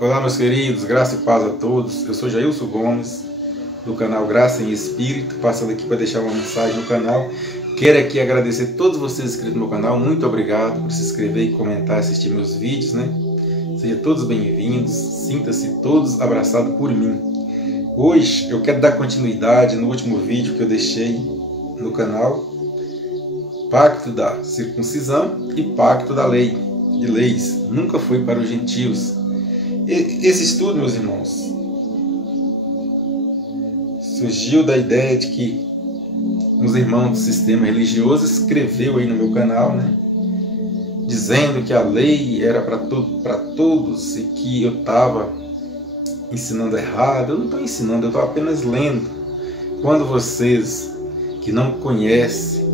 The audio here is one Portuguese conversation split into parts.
Olá, meus queridos, graça e paz a todos. Eu sou Jailson Gomes, do canal Graça em Espírito, passando aqui para deixar uma mensagem no canal. Quero aqui agradecer a todos vocês inscritos no meu canal. Muito obrigado por se inscrever e comentar, assistir meus vídeos, né? Sejam todos bem-vindos, sinta-se todos abraçados por mim. Hoje eu quero dar continuidade no último vídeo que eu deixei no canal, Pacto da Circuncisão e Pacto da Lei, de leis, nunca foi para os gentios. Esse estudo, meus irmãos, surgiu da ideia de que uns irmãos do sistema religioso escreveu aí no meu canal, né, dizendo que a lei era para todos e que eu estava ensinando errado. Eu não estou ensinando, eu estou apenas lendo. Quando vocês que não conhecem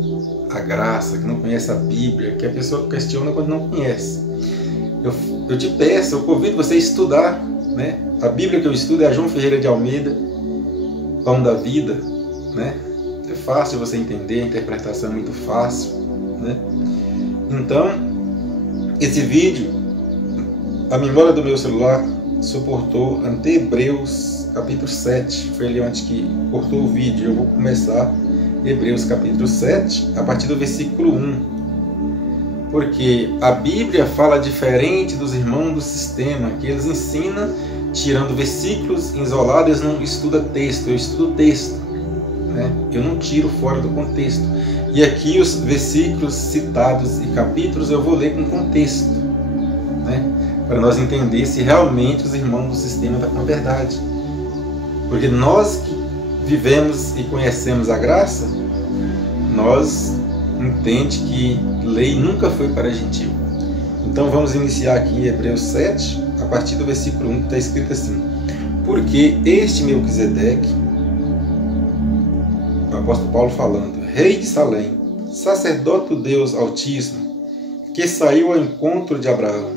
a graça, que não conhecem a Bíblia, que a pessoa questiona quando não conhece, eu te peço, eu convido você a estudar, né? A Bíblia que eu estudo é a João Ferreira de Almeida, Pão da Vida, né? É fácil você entender, a interpretação é muito fácil, né? Então, esse vídeo, a memória do meu celular suportou até Hebreus capítulo 7, foi ali onde que cortou o vídeo. Eu vou começar Hebreus capítulo 7, a partir do versículo 1. Porque a Bíblia fala diferente dos irmãos do sistema, que eles ensinam tirando versículos isolados. Eles não estudam texto, eu estudo texto, né? Eu não tiro fora do contexto. E aqui os versículos citados e capítulos eu vou ler com contexto, né? Para nós entender se realmente os irmãos do sistema estão com a verdade. Porque nós que vivemos e conhecemos a graça, nós entende que lei nunca foi para gentil. Então vamos iniciar aqui Hebreus 7, a partir do versículo 1, que está escrito assim: porque este Melquisedeque, o apóstolo Paulo falando, rei de Salém, sacerdote do Deus Altíssimo, que saiu ao encontro de Abraão,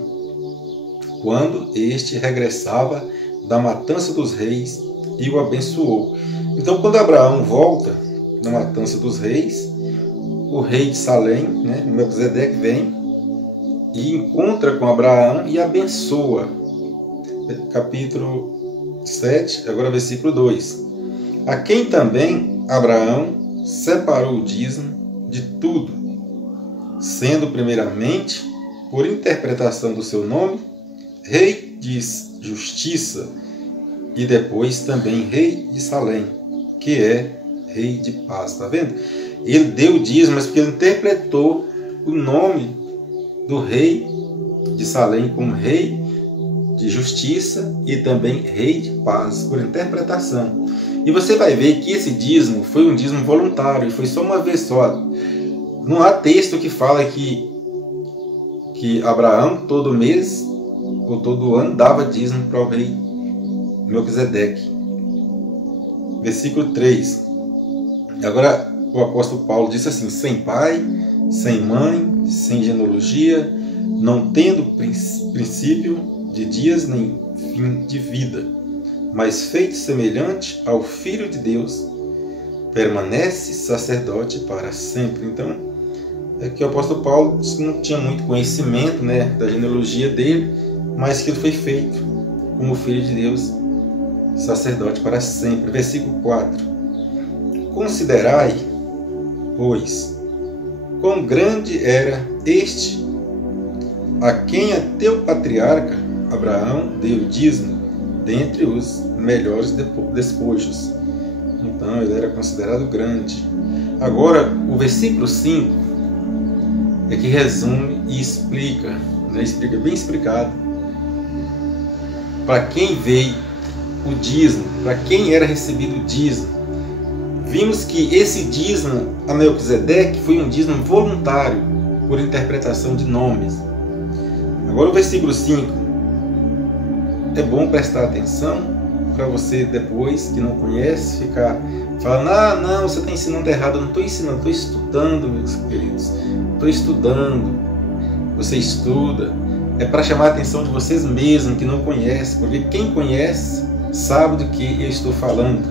quando este regressava da matança dos reis e o abençoou. Então quando Abraão volta da matança dos reis, o rei de Salém, né, Melquisedeque, vem e encontra com Abraão e abençoa. Capítulo 7, agora versículo 2. A quem também Abraão separou o dízimo de tudo, sendo primeiramente, por interpretação do seu nome, rei de justiça, e depois também rei de Salém, que é rei de paz. Está vendo? Ele deu o dízimo, mas porque ele interpretou o nome do rei de Salém como rei de justiça e também rei de paz, por interpretação. E você vai ver que esse dízimo foi um dízimo voluntário, foi só uma vez só. Não há texto que fala que Abraão todo mês ou todo ano dava dízimo para o rei Melquisedeque. Versículo 3. Agora o apóstolo Paulo disse assim: sem pai, sem mãe, sem genealogia, não tendo princípio de dias nem fim de vida, mas feito semelhante ao Filho de Deus, permanece sacerdote para sempre. Então, é que o apóstolo Paulo não tinha muito conhecimento, né, da genealogia dele, mas que ele foi feito como Filho de Deus, sacerdote para sempre. Versículo 4. Considerai, pois, quão grande era este, a quem a teu patriarca Abraão deu dízimo dentre os melhores despojos. Então ele era considerado grande. Agora o versículo 5 é que resume e explica, né? Explica bem explicado para quem veio o dízimo, para quem era recebido o dízimo. Vimos que esse dízimo a Melquisedeque foi um dízimo voluntário, por interpretação de nomes. Agora o versículo 5. É bom prestar atenção para você depois, que não conhece, ficar falando: ah, não, você está ensinando errado. Eu não estou ensinando, estou estudando, meus queridos. Estou estudando. Você estuda. É para chamar a atenção de vocês mesmos que não conhecem, porque quem conhece sabe do que eu estou falando.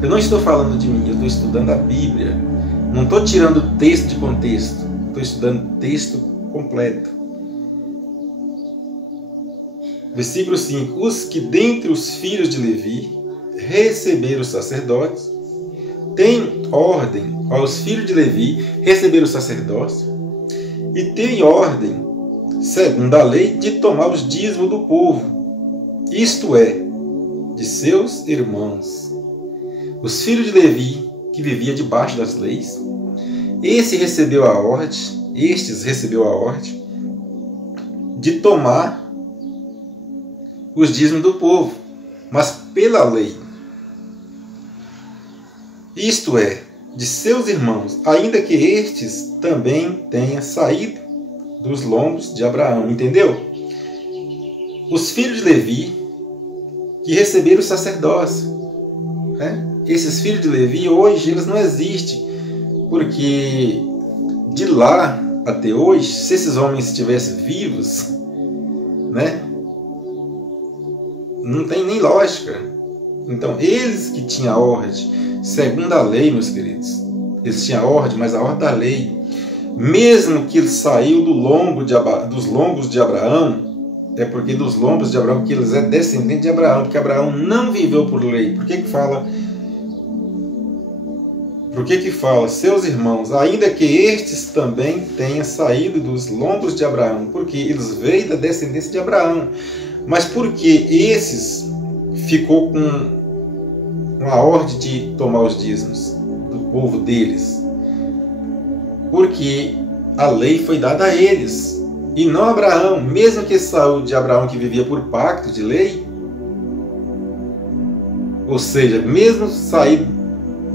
Eu não estou falando de mim, eu estou estudando a Bíblia. Não estou tirando texto de contexto, estou estudando texto completo. Versículo 5. Os que dentre os filhos de Levi receberam os sacerdotes, tem ordem aos filhos de Levi receber o sacerdócio e tem ordem, segundo a lei, de tomar os dízimos do povo, isto é, de seus irmãos. Os filhos de Levi, que vivia debaixo das leis, estes recebeu a ordem de tomar os dízimos do povo, mas pela lei. Isto é, de seus irmãos, ainda que estes também tenham saído dos lombos de Abraão. Entendeu? Os filhos de Levi que receberam o sacerdócio. Esses filhos de Levi, hoje, eles não existem. Porque de lá até hoje, se esses homens estivessem vivos, não tem nem lógica. Então, eles que tinham a ordem, segundo a lei, meus queridos, eles tinham a ordem, mas a ordem da lei, mesmo que ele saiu dos lombos de Abraão, é porque dos lombos de Abraão, que eles é descendente de Abraão, porque Abraão não viveu por lei. Por que fala, seus irmãos, ainda que estes também tenham saído dos lombos de Abraão, porque eles veio da descendência de Abraão. Mas porque esses ficou com a ordem de tomar os dízimos do povo deles? Porque a lei foi dada a eles e não a Abraão, mesmo que saiu de Abraão, que vivia por pacto de lei. Ou seja, mesmo sair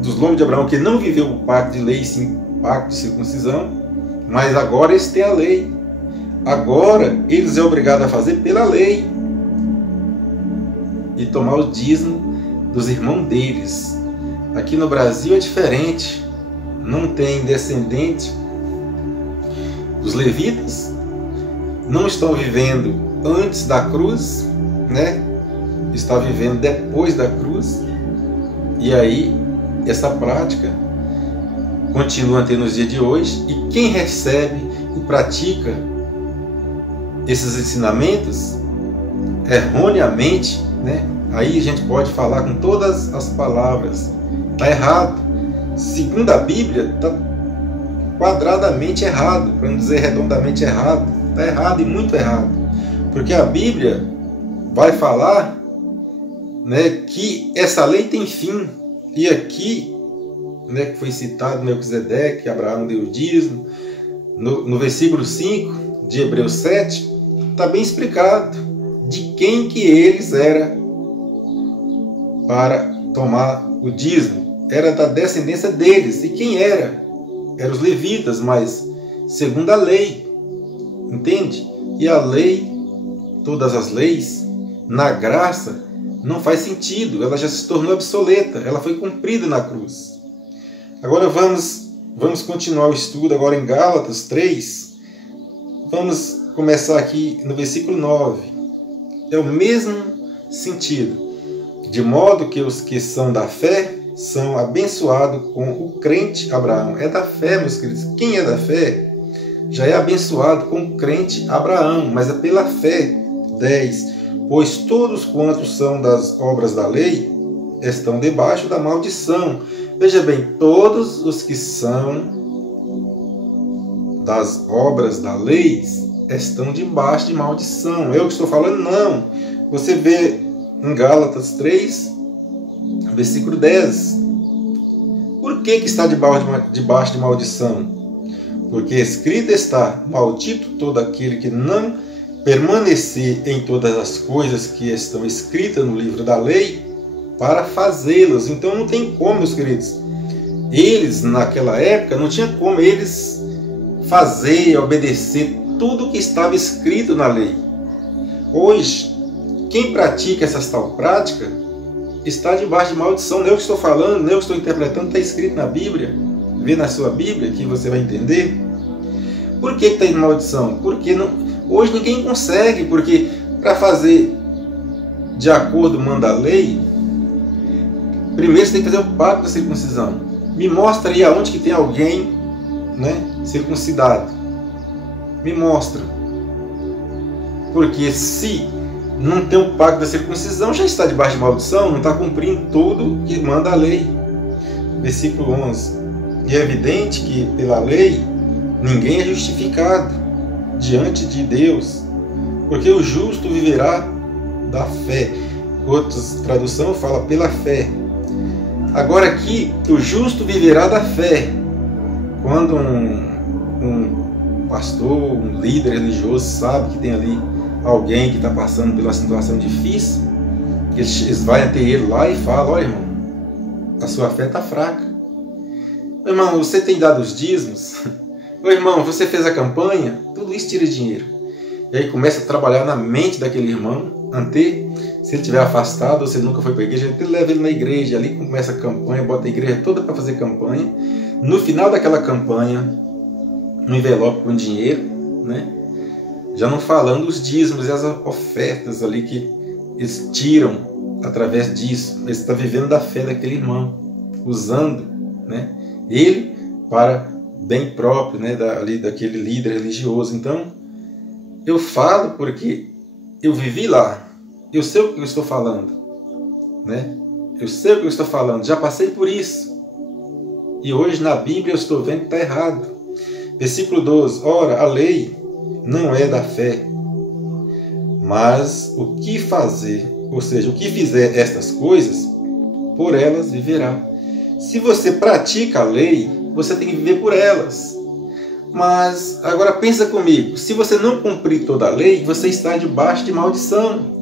dos lombos de Abraão, que não viveu o pacto de lei, sim pacto de circuncisão, mas agora eles têm a lei. Agora eles são obrigados a fazer pela lei e tomar o dízimo dos irmãos deles. Aqui no Brasil é diferente. Não tem descendente dos levitas, não estão vivendo antes da cruz, está vivendo depois da cruz. E aí essa prática continua até nos dias de hoje, e quem recebe e pratica esses ensinamentos erroneamente, aí a gente pode falar com todas as palavras, está errado. Segundo a Bíblia, está quadradamente errado, para não dizer redondamente errado. Está errado e muito errado, porque a Bíblia vai falar que essa lei tem fim. E aqui, que foi citado Melquisedeque, Abraão deu o dízimo, no versículo 5 de Hebreus 7, está bem explicado de quem que eles eram para tomar o dízimo. Era da descendência deles. E quem era? Eram os levitas, mas segundo a lei. Entende? E a lei, todas as leis, na graça, não faz sentido. Ela já se tornou obsoleta. Ela foi cumprida na cruz. Agora vamos continuar o estudo agora em Gálatas 3. Vamos começar aqui no versículo 9. É o mesmo sentido. De modo que os que são da fé são abençoados com o crente Abraão. É da fé, meus queridos. Quem é da fé já é abençoado com o crente Abraão, mas é pela fé. 10. Pois todos quantos são das obras da lei estão debaixo da maldição. Veja bem, todos os que são das obras da lei estão debaixo de maldição. Eu que estou falando? Não. Você vê em Gálatas 3, versículo 10. Por que está debaixo de maldição? Porque escrito está: maldito todo aquele que não permanecer em todas as coisas que estão escritas no livro da lei para fazê-las. Então não tem como, meus queridos. Eles, naquela época, não tinha como eles fazer, obedecer tudo que estava escrito na lei. Hoje, quem pratica essa tal prática está debaixo de maldição. Não é eu que estou falando, não é eu que estou interpretando, está escrito na Bíblia. Vê na sua Bíblia que você vai entender. Por que está em maldição? Porque hoje ninguém consegue, porque para fazer de acordo manda a lei, primeiro você tem que fazer o pacto da circuncisão. Me mostra aí aonde que tem alguém circuncidado. Me mostra. Porque se não tem o pacto da circuncisão, já está debaixo de maldição, não está cumprindo tudo que manda a lei. Versículo 11. E é evidente que pela lei ninguém é justificado diante de Deus, porque o justo viverá da fé. Outras traduções falam pela fé. Agora aqui, o justo viverá da fé. Quando um pastor, um líder religioso sabe que tem ali alguém que está passando por uma situação difícil, eles vão até ele lá e falam: olha, irmão, a sua fé está fraca. Irmão, você tem dado os dízimos? Ô, irmão, você fez a campanha? Tudo isso tira dinheiro. E aí começa a trabalhar na mente daquele irmão, até se ele estiver afastado ou se ele nunca foi para a igreja, ele leva ele na igreja, ali começa a campanha, bota a igreja toda para fazer campanha. No final daquela campanha, um envelope com dinheiro, né? Já não falando os dízimos e as ofertas ali que eles tiram através disso. Ele está vivendo da fé daquele irmão, usando, né, ele para bem próprio, né, daquele líder religioso. Então, eu falo porque eu vivi lá, eu sei o que eu estou falando, né? Eu sei o que eu estou falando, já passei por isso. E hoje na Bíblia eu estou vendo que está errado. Versículo 12. Ora, a lei não é da fé, mas o que fazer, ou seja, o que fizer estas coisas, por elas viverá. Se você pratica a lei, você tem que viver por elas. Mas agora pensa comigo, se você não cumprir toda a lei, você está debaixo de maldição.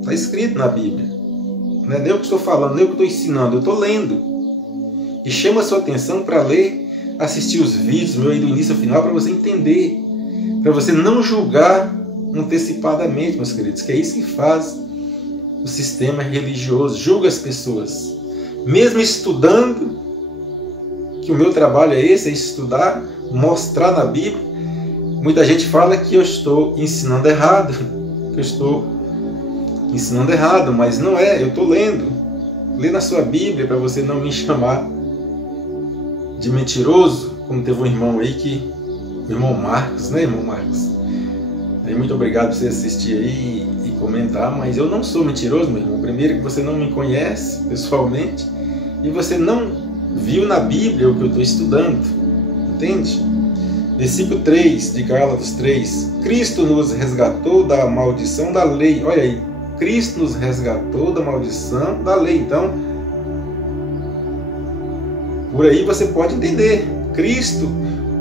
Está escrito na Bíblia. Não é nem eu que estou falando, nem eu que estou ensinando, eu estou lendo. E chama a sua atenção para ler, assistir os vídeos meu aí do início ao final, para você entender. Para você não julgar antecipadamente, meus queridos, que é isso que faz o sistema religioso. Julga as pessoas. Mesmo estudando, que o meu trabalho é esse, é estudar, mostrar na Bíblia, muita gente fala que eu estou ensinando errado, que eu estou ensinando errado, mas não é, eu estou lendo. Lê na sua Bíblia para você não me chamar de mentiroso, como teve um irmão aí o irmão Marcos, né, irmão Marcos? Aí, muito obrigado por você assistir aí e comentar, mas eu não sou mentiroso, meu irmão. Primeiro que você não me conhece pessoalmente e você não viu na Bíblia o que eu estou estudando, entende? Versículo 3 de Gálatas 3. Cristo nos resgatou da maldição da lei. Olha aí, Cristo nos resgatou da maldição da lei. Então, por aí você pode entender. Cristo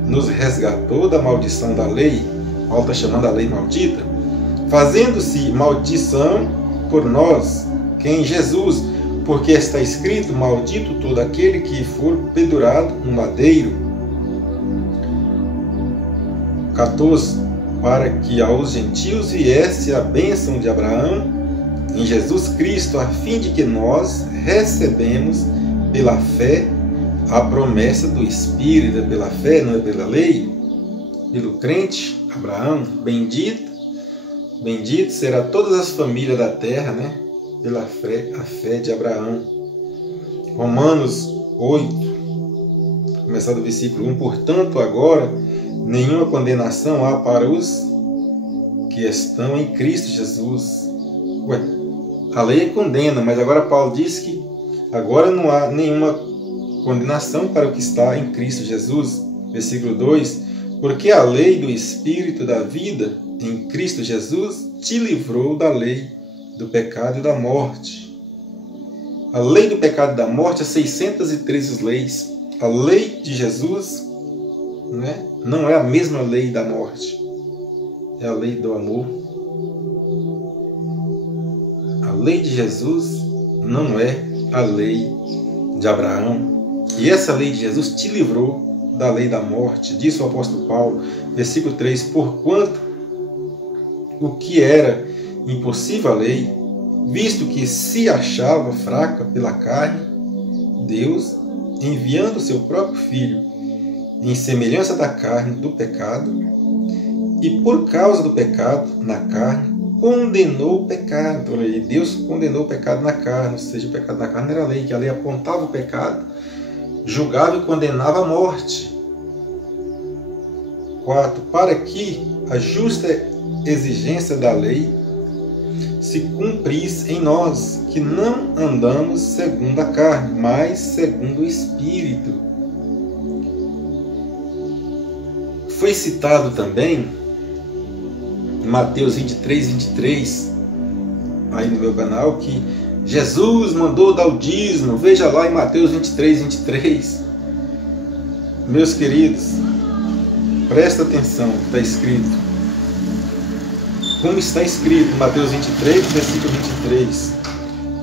nos resgatou da maldição da lei. Paulo está chamando a lei maldita. Fazendo-se maldição por nós, que em Jesus, porque está escrito: maldito todo aquele que for pendurado no madeiro. 14. Para que aos gentios viesse a bênção de Abraão em Jesus Cristo, a fim de que nós recebemos pela fé a promessa do Espírito. É pela fé, não é pela lei. Pelo crente Abraão, bendito será todas as famílias da terra, né? Pela fé, a fé de Abraão. Romanos 8, começar do versículo 1. Portanto, agora nenhuma condenação há para os que estão em Cristo Jesus. Ué, a lei condena, mas agora Paulo diz que agora não há nenhuma condenação para o que está em Cristo Jesus. Versículo 2. Porque a lei do Espírito da vida em Cristo Jesus te livrou da lei do pecado e da morte. A lei do pecado e da morte é 613 leis. A lei de Jesus, né, não é a mesma lei da morte. É a lei do amor. A lei de Jesus não é a lei de Abraão. E essa lei de Jesus te livrou da lei da morte. Diz o apóstolo Paulo, versículo 3, porquanto o que era impossível à lei, visto que se achava fraca pela carne, Deus, enviando o seu próprio Filho em semelhança da carne do pecado, e por causa do pecado na carne, condenou o pecado. Olha aí, Deus condenou o pecado na carne, ou seja, o pecado na carne era a lei, que a lei apontava o pecado, julgava e condenava a morte. 4. Para que a justa exigência da lei se cumprisse em nós, que não andamos segundo a carne, mas segundo o Espírito. Foi citado também em Mateus 23, aí no meu canal, que Jesus mandou dar o dízimo. Veja lá em Mateus 23. Meus queridos, presta atenção no que está escrito. Como está escrito em Mateus 23, versículo 23.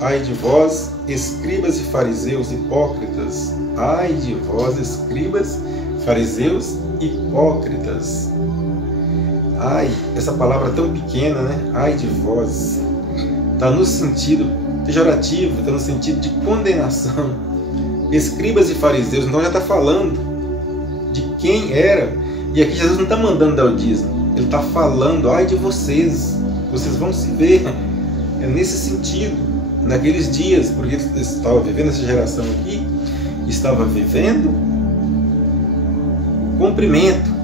Ai de vós, escribas e fariseus hipócritas. Ai de vós, escribas, fariseus hipócritas. Ai, essa palavra tão pequena, né? Ai de vós. Está no sentido pejorativo, está no sentido de condenação. Escribas e fariseus, então já está falando de quem era. E aqui Jesus não está mandando dar o dízimo. Ele está falando, ai de vocês vão se ver. É nesse sentido, naqueles dias, porque ele estava vivendo, essa geração aqui, estava vivendo o cumprimento.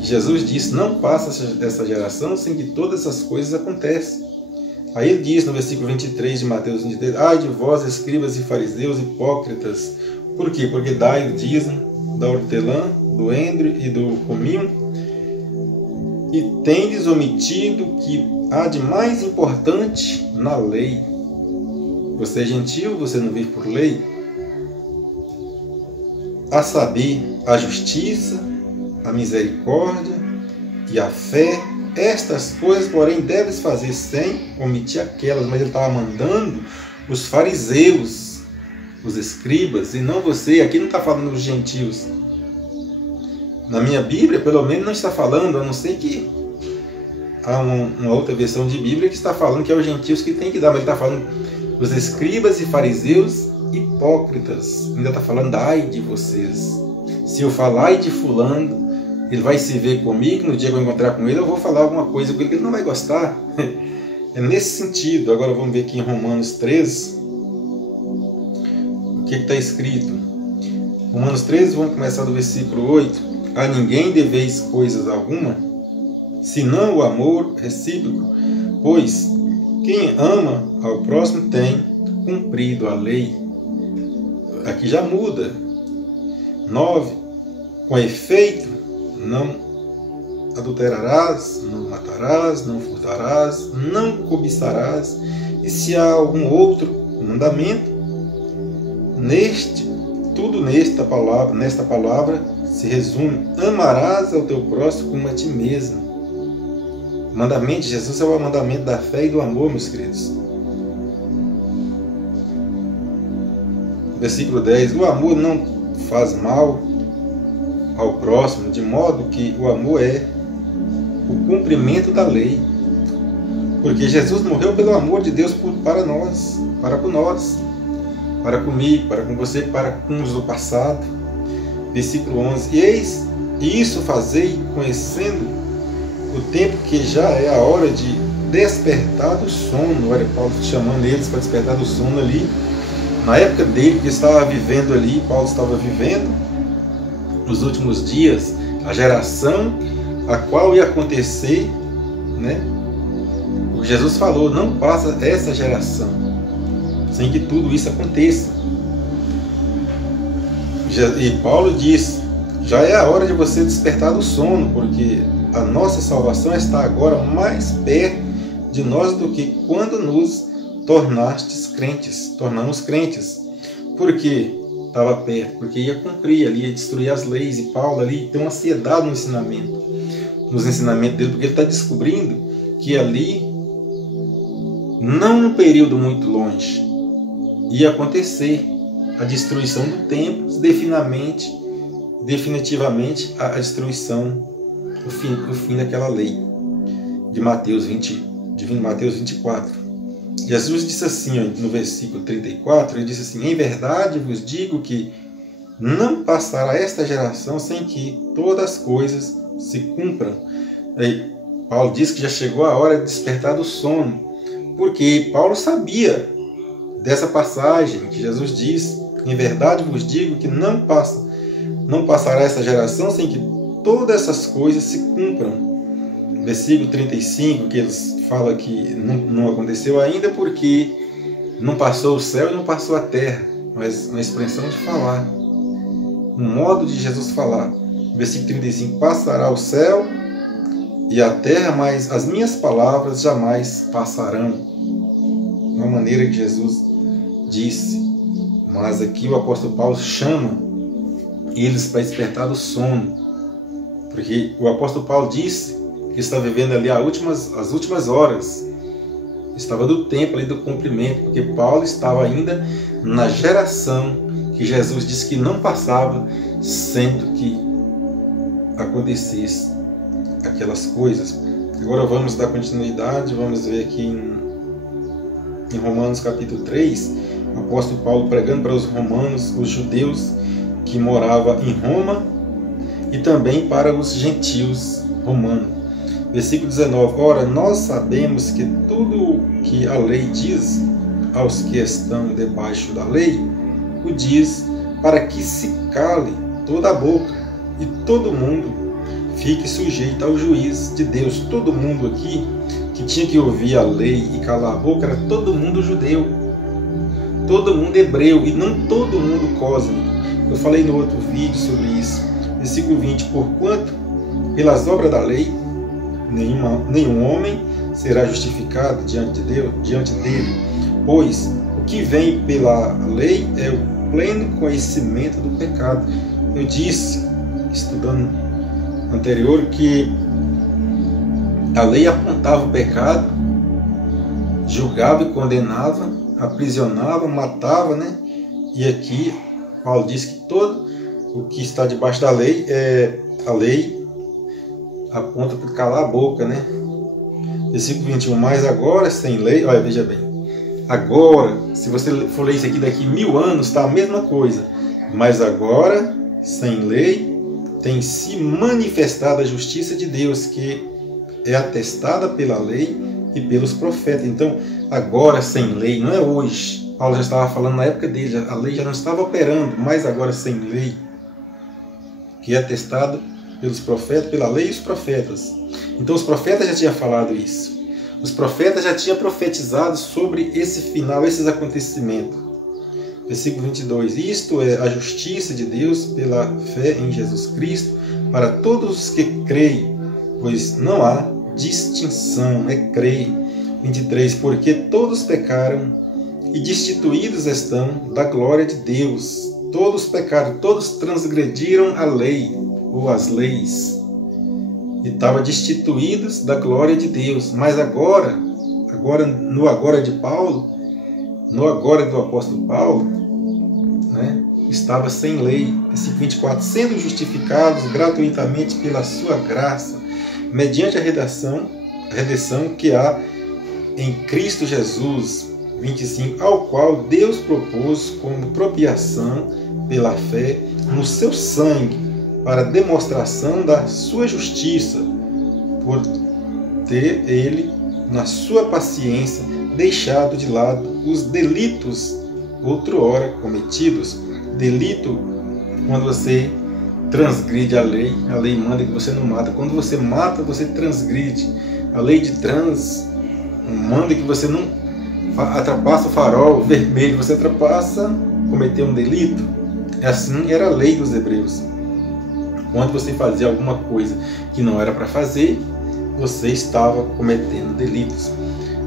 Jesus disse, não passa essa geração sem que todas essas coisas aconteçam. Aí ele diz no versículo 23 de Mateus 23, ai de vós, escribas e fariseus hipócritas. Por quê? Porque dai o dízimo da hortelã, do endro e do cominho, e tendes omitido o que há de mais importante na lei. Você é gentil, você não vive por lei? A saber, a justiça, a misericórdia e a fé. Estas coisas, porém, deves fazer sem omitir aquelas. Mas ele estava mandando os fariseus, os escribas, e não você. Aqui não está falando dos gentios. Na minha Bíblia, pelo menos, não está falando, a não ser que há uma outra versão de Bíblia que está falando que é os gentios que tem que dar, mas ele está falando os escribas e fariseus hipócritas. Ainda está falando, ai de vocês. Se eu falar ai de fulano, ele vai se ver comigo, no dia que eu encontrar com ele, eu vou falar alguma coisa com ele que ele não vai gostar. É nesse sentido. Agora vamos ver aqui em Romanos 13, o que está escrito. Romanos 13, vamos começar do versículo 8. A ninguém deveis coisas alguma, senão o amor recíproco, pois quem ama ao próximo tem cumprido a lei. Aqui já muda. 9. Com efeito, não adulterarás, não matarás, não furtarás, não cobiçarás. E se há algum outro mandamento, nesta palavra se resume: amarás ao teu próximo como a ti mesmo. O mandamento de Jesus é o mandamento da fé e do amor, meus queridos. Versículo 10. O amor não faz mal ao próximo, de modo que o amor é o cumprimento da lei. Porque Jesus morreu pelo amor de Deus para nós, para com nós, para comigo, para com você, para com os do passado. Versículo 11. E eis isso fazei, conhecendo o tempo que já é a hora de despertar do sono. Olha, Paulo chamando eles para despertar do sono ali. Na época dele, que estava vivendo ali, Paulo estava vivendo nos últimos dias, a geração a qual ia acontecer, né? O que Jesus falou, não passa essa geração sem que tudo isso aconteça. E Paulo diz, já é a hora de você despertar do sono, porque a nossa salvação está agora mais perto de nós do que quando nos tornamos crentes. Por quê? Estava perto, porque ia cumprir ali, ia destruir as leis, e Paulo ali tem uma ansiedade no ensinamento, nos ensinamentos dele, porque ele está descobrindo que ali, não num período muito longe, ia acontecer a destruição do templo, definitivamente a destruição, o fim daquela lei de Mateus 24. Jesus disse assim, no versículo 34, ele disse assim: em verdade vos digo que não passará esta geração sem que todas as coisas se cumpram. Aí, Paulo diz que já chegou a hora de despertar do sono, porque Paulo sabia dessa passagem que Jesus diz: em verdade vos digo que não passará esta geração sem que todas essas coisas se cumpram. Versículo 35, que eles fala que não aconteceu ainda porque não passou o céu e não passou a terra, mas uma expressão de falar, um modo de Jesus falar. Versículo 35, passará o céu e a terra, mas as minhas palavras jamais passarão. Uma maneira que Jesus disse. Mas aqui o apóstolo Paulo chama eles para despertar do sono. Porque o apóstolo Paulo disse que está vivendo ali as últimas horas. Estava do tempo ali do cumprimento, porque Paulo estava ainda na geração que Jesus disse que não passava sendo que acontecesse aquelas coisas. Agora vamos dar continuidade, vamos ver aqui em Romanos capítulo 3, o apóstolo Paulo pregando para os romanos, os judeus que moravam em Roma e também para os gentios romanos. Versículo 19, ora, nós sabemos que tudo o que a lei diz aos que estão debaixo da lei, o diz para que se cale toda a boca e todo mundo fique sujeito ao juiz de Deus. Todo mundo aqui que tinha que ouvir a lei e calar a boca era todo mundo judeu, todo mundo hebreu e não todo mundo cósmico. Eu falei no outro vídeo sobre isso. Versículo 20, porquanto pelas obras da lei nenhum homem será justificado diante de Deus, diante dele, pois o que vem pela lei é o pleno conhecimento do pecado. Eu disse, estudando anterior, que a lei apontava o pecado, julgava e condenava, aprisionava, matava, né? E aqui Paulo diz que todo o que está debaixo da lei a lei aponta para calar a boca, né? Versículo 21, mas agora sem lei, olha, veja bem, agora, se você for ler isso aqui daqui 1000 anos, está a mesma coisa, mas agora, sem lei, tem se manifestado a justiça de Deus, que é atestada pela lei e pelos profetas. Então, agora sem lei, não é hoje. Paulo já estava falando na época dele, a lei já não estava operando, mas agora sem lei, que é atestado pelos profetas, pela lei e os profetas. Então os profetas já tinham falado isso. Os profetas já tinham profetizado sobre esse final, esses acontecimentos. Versículo 22. Isto é a justiça de Deus pela fé em Jesus Cristo para todos os que creem, pois não há distinção, creem. 23. Porque todos pecaram e destituídos estão da glória de Deus. Todos pecaram, todos transgrediram a lei ou as leis e estavam destituídos da glória de Deus. Mas agora no agora de Paulo, no agora do apóstolo Paulo, né, estava sem lei. Versículo 24, sendo justificados gratuitamente pela sua graça, mediante a redenção que há em Cristo Jesus. 25, ao qual Deus propôs como propiação pela fé no seu sangue, para demonstração da sua justiça, por ter ele, na sua paciência, deixado de lado os delitos outrora cometidos. Delito, quando você transgride a lei manda que você não mata. Quando você mata, você transgride. A lei de trans manda que você não ultrapassa o farol vermelho, você ultrapassa, cometeu um delito. Assim era a lei dos hebreus. Quando você fazia alguma coisa que não era para fazer, você estava cometendo delitos.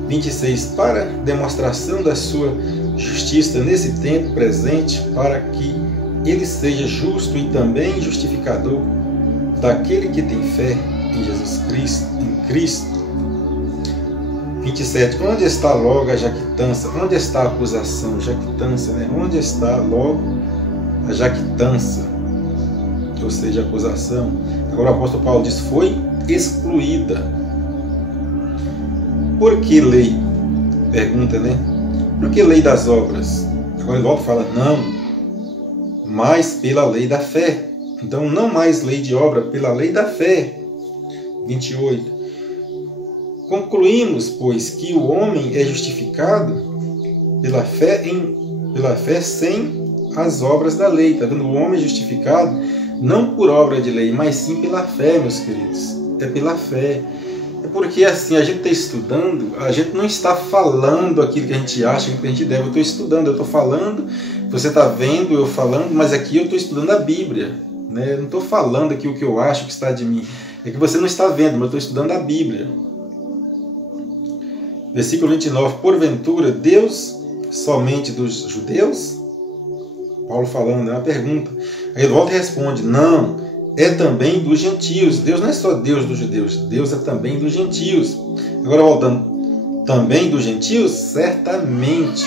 26. Para demonstração da sua justiça nesse tempo presente, para que ele seja justo e também justificador daquele que tem fé em Jesus Cristo, em Cristo. 27. Onde está logo a jactância? Onde está a acusação? Jactância, né? Onde está logo a jactância? Ou seja, a acusação. Agora o apóstolo Paulo diz, foi excluída. Por que lei? Pergunta, né? Por que lei das obras? Agora ele volta e fala, não, mas pela lei da fé. Então, não mais lei de obra, pela lei da fé. 28. Concluímos, pois, que o homem é justificado pela fé sem as obras da lei. Está vendo? O homem é justificado não por obra de lei, mas sim pela fé, meus queridos. É pela fé. É porque assim, a gente está estudando, a gente não está falando aquilo que a gente acha, que a gente deve. Eu estou estudando, eu estou falando, você está vendo eu falando, mas aqui eu estou estudando a Bíblia, né? Eu não estou falando aqui o que eu acho que está de mim. É que você não está vendo, mas eu estou estudando a Bíblia. Versículo 29. Porventura, Deus somente dos judeus? Paulo falando, é uma pergunta. Aí ele volta e responde, não, é também dos gentios. Deus não é só Deus dos judeus, Deus é também dos gentios. Agora voltando, também dos gentios? Certamente.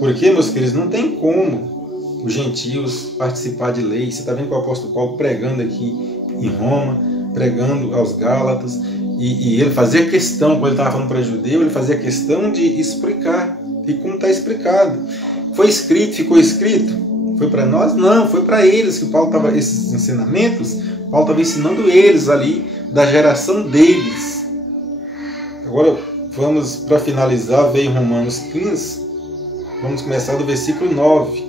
Porque, meus queridos, não tem como os gentios participar de lei. Você está vendo que o apóstolo Paulo pregando aqui em Roma, pregando aos Gálatas, e ele fazia questão, quando ele estava falando para judeu, ele fazia questão de explicar, e como está explicado. Foi escrito, ficou escrito? Foi para nós? Não, foi para eles que Paulo estava, esses ensinamentos, Paulo estava ensinando eles ali, da geração deles. Agora, vamos, para finalizar, ver em Romanos 15, vamos começar do versículo 9.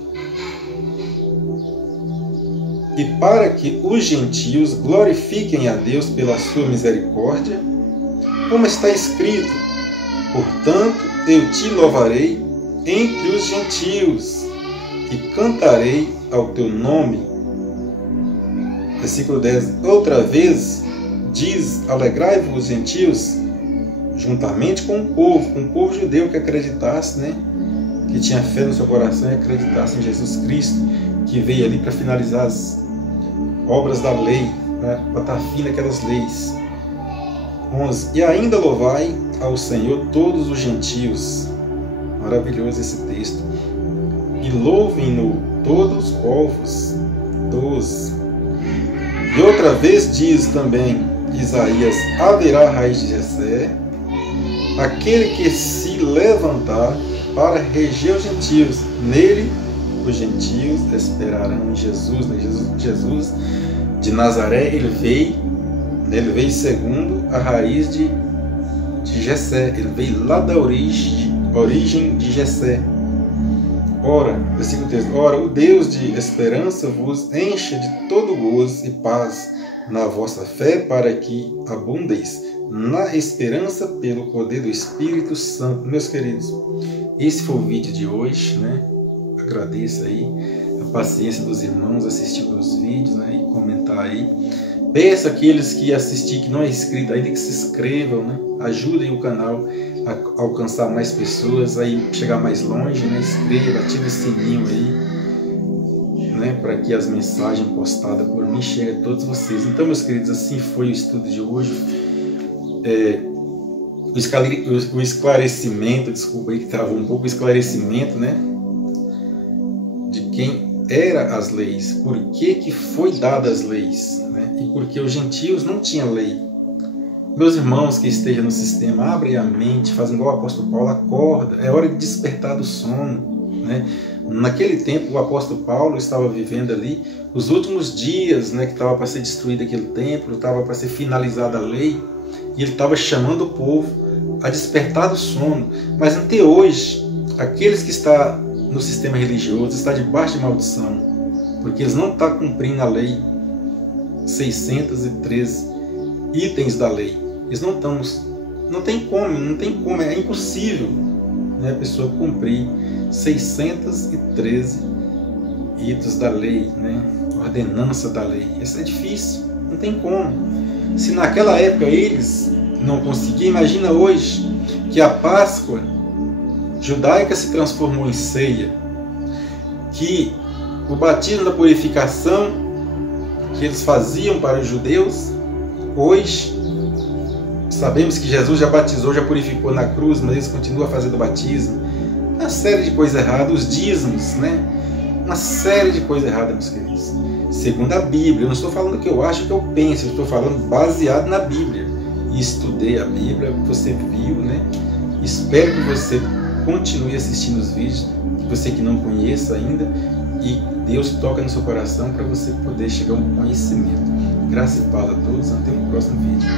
E para que os gentios glorifiquem a Deus pela sua misericórdia, como está escrito, portanto, eu te louvarei entre os gentios, e cantarei ao teu nome. Versículo 10. Outra vez diz, alegrai-vos, gentios, juntamente com o povo judeu que acreditasse, né? Que tinha fé no seu coração e acreditasse em Jesus Cristo, que veio ali para finalizar as obras da lei, né? Para estar fim daquelas leis. 11. E ainda louvai ao Senhor todos os gentios. Maravilhoso esse texto. E louvem-no todos os povos. 12. E outra vez diz também Isaías, haverá raiz de Jessé, aquele que se levantar para reger os gentios. Nele os gentios esperarão em Jesus. Jesus de Nazaré, ele veio segundo a raiz de Jessé. Ele veio lá da origem de Jessé. Ora, versículo 3, ora, o Deus de esperança vos encha de todo gozo e paz na vossa fé, para que abundeis na esperança pelo poder do Espírito Santo. Meus queridos, esse foi o vídeo de hoje, né? Agradeço aí a paciência dos irmãos, assistir os vídeos, né? E comentar aí. Peço àqueles que assistirem, que não é inscrito ainda, que se inscrevam, né? Ajudem o canal a alcançar mais pessoas, aí chegar mais longe, né? Inscreva, ative o sininho aí, né? Para que as mensagens postadas por mim cheguem a todos vocês. Então, meus queridos, assim foi o estudo de hoje. O esclarecimento, desculpa aí que estava um pouco o esclarecimento, né? De quem eram as leis, por que foi dadas as leis, né? E porque os gentios não tinham lei. Meus irmãos que estejam no sistema, abrem a mente, fazem igual o apóstolo Paulo, acorda, é hora de despertar do sono, né? Naquele tempo o apóstolo Paulo estava vivendo ali os últimos dias, né, que estava para ser destruído aquele templo, estava para ser finalizada a lei, e ele estava chamando o povo a despertar do sono. Mas até hoje, aqueles que estão no sistema religioso estão debaixo de maldição, porque eles não estão cumprindo a lei, 613 itens da lei. Eles não tem como, é impossível, né, a pessoa cumprir 613 itens da lei, né, ordenança da lei. Isso é difícil, não tem como. Se naquela época eles não conseguiam, imagina hoje que a Páscoa judaica se transformou em ceia, que o batismo da purificação que eles faziam para os judeus, hoje sabemos que Jesus já batizou, já purificou na cruz, mas eles continuam fazendo batismo. Uma série de coisas erradas, os dízimos, né? Uma série de coisas erradas, meus queridos. Segundo a Bíblia, eu não estou falando o que eu acho, o que eu penso, eu estou falando baseado na Bíblia. E estudei a Bíblia, você viu, né? Espero que você continue assistindo os vídeos, você que não conheça ainda, e Deus toca no seu coração para você poder chegar a um conhecimento. Graças e paz a todos, até o próximo vídeo.